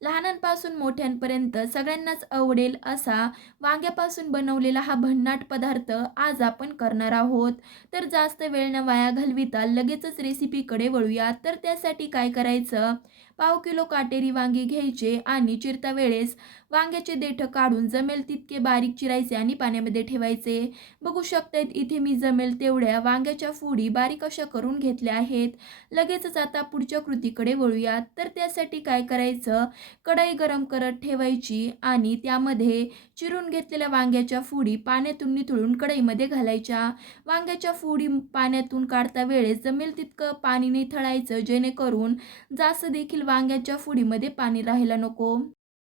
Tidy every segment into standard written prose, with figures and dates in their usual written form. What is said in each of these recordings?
लहानांपासून मोठ्यांपर्यंत सगळ्यांनाच आवडेल असा वांग्यापासून बनवलेला हा भन्नाट पदार्थ आज आपण करणार आहोत. तर जास्त वेळ न वाया घालविता लगेचच रेसिपीकडे वळूया. तर त्यासाठी काय करायचं, पाव किलो काटेरी वांगी घ्यायचे आणि चिरता वेळेस वांग्याचे देठ काढून जमेल तितके बारीक चिरायचे आणि पाण्यामध्ये ठेवायचे. बघू शकतायत इथे मी जमेल तेवढ्या वांग्याच्या फोडी बारीक अशा करून घेतल्या आहेत. लगेचच आता पुढच्या कृतीकडे वळूयात. तर त्यासाठी काय करायचं, कढई गरम करत ठेवायची आणि त्यामध्ये चिरून घेतलेल्या वांग्याच्या फोडी पाण्यातून निथळून कढईमध्ये घालायच्या. वांग्याच्या फोडी पाण्यातून काढता वेळेस जमेल तितकं पाणी निथळायचं, जेणेकरून जास्त देखील वांग्याच्या फोडीमध्ये पाणी राहायला नको.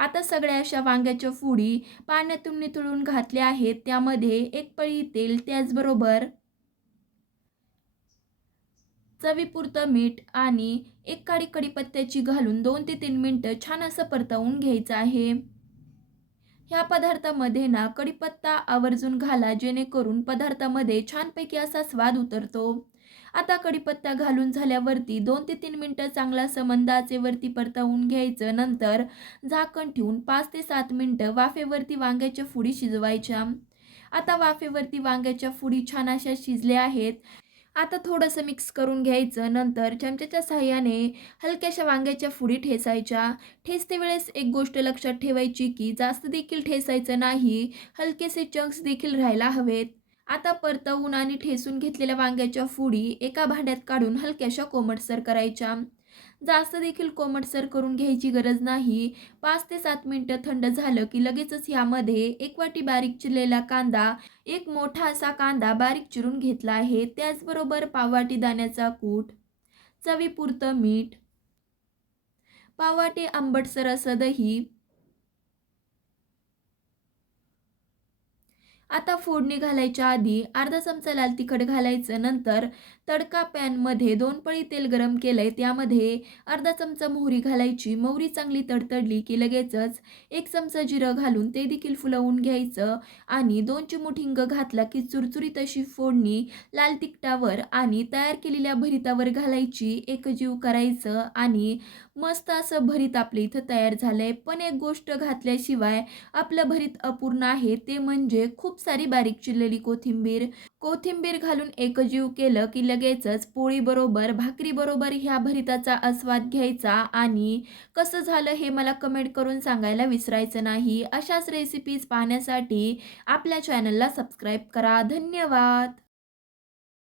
आता सगळ्या अशा वांग्याच्या फोडी पाण्यातून निथळून घातल्या आहेत. त्यामध्ये एक पळी तेल, त्याचबरोबर चवीपुरतं मीठ आणि एक काडी कढीपत्त्याची घालून 2 ते 3 मिनिटं छान असं परतवून घ्यायचं आहे. ह्या पदार्थामध्ये ना कढीपत्ता आवर्जून घाला, जेणेकरून पदार्थामध्ये छानपैकी असा स्वाद उतरतो. आता कढीपत्ता घालून झाल्यावरती 2 ते 3 मिनिटं चांगलं असं मंद आचेवरती परतवून घ्यायचं. नंतर झाकण ठेवून 5 ते 7 मिनिटं वाफेवरती वांग्याच्या फोडी शिजवायच्या. आता वाफेवरती वांग्याच्या फोडी छान अशा शिजल्या आहेत. आता थोडंसं मिक्स करून घ्यायचं. नंतर चमच्याच्या साहाय्याने हलक्याशा वांग्याच्या फोडी ठेचायच्या. ठेचते वेळेस एक गोष्ट लक्षात ठेवायची की जास्त देखील ठेचायचं नाही, हलकेसे चंक्स देखील राहायला हवेत. आता परतवून आणि ठेचून घेतलेल्या वांग्याच्या फोडी एका भांड्यात काढून हलक्याशा कोमटसर करायच्या. जास्त देखील कोमटसर करून घ्यायची गरज नाही. 5 ते 7 मिनिटं थंड झालं की लगेचच ह्यामध्ये एक वाटी बारीक चिरलेला कांदा, एक मोठा असा कांदा बारीक चिरून घेतला आहे. त्याचबरोबर पाववाटी दाण्याचा कूट, चवीपुरतं मीठ, पाववाटी आंबटसर असं दही. आता फोडणी घालायच्या आधी अर्धा चमचा लाल तिखट घालायचं. नंतर तडका पॅनमध्ये 2 पळी तेल गरम केलंय, त्यामध्ये अर्धा चमचा मोहरी घालायची. मोहरी चांगली तडतडली की लगेचच 1 चमचा जिरं घालून ते देखील फुलवून घ्यायचं आणि 2 चिमूट हिंग घातला की चुरचुरीत अशी फोडणी लाल तिखटावर आणि तयार केलेल्या भरितावर घालायची. एकजीव करायचं आणि मस्त असं भरीत आपलं इथं तयार झालंय. पण एक गोष्ट घातल्याशिवाय आपलं भरीत अपूर्ण आहे, ते म्हणजे खूप सारी बारीक चिरलेली कोथिंबीर. कोथिंबीर घालून एकजीव केलं की लगेचच पोळीबरोबर, भाकरीबरोबर ह्या भरिताचा आस्वाद घ्यायचा. आणि कसं झालं हे मला कमेंट करून सांगायला विसरायचं नाही. अशाच रेसिपीज पाहण्यासाठी आपल्या चॅनलला सबस्क्राईब करा. धन्यवाद.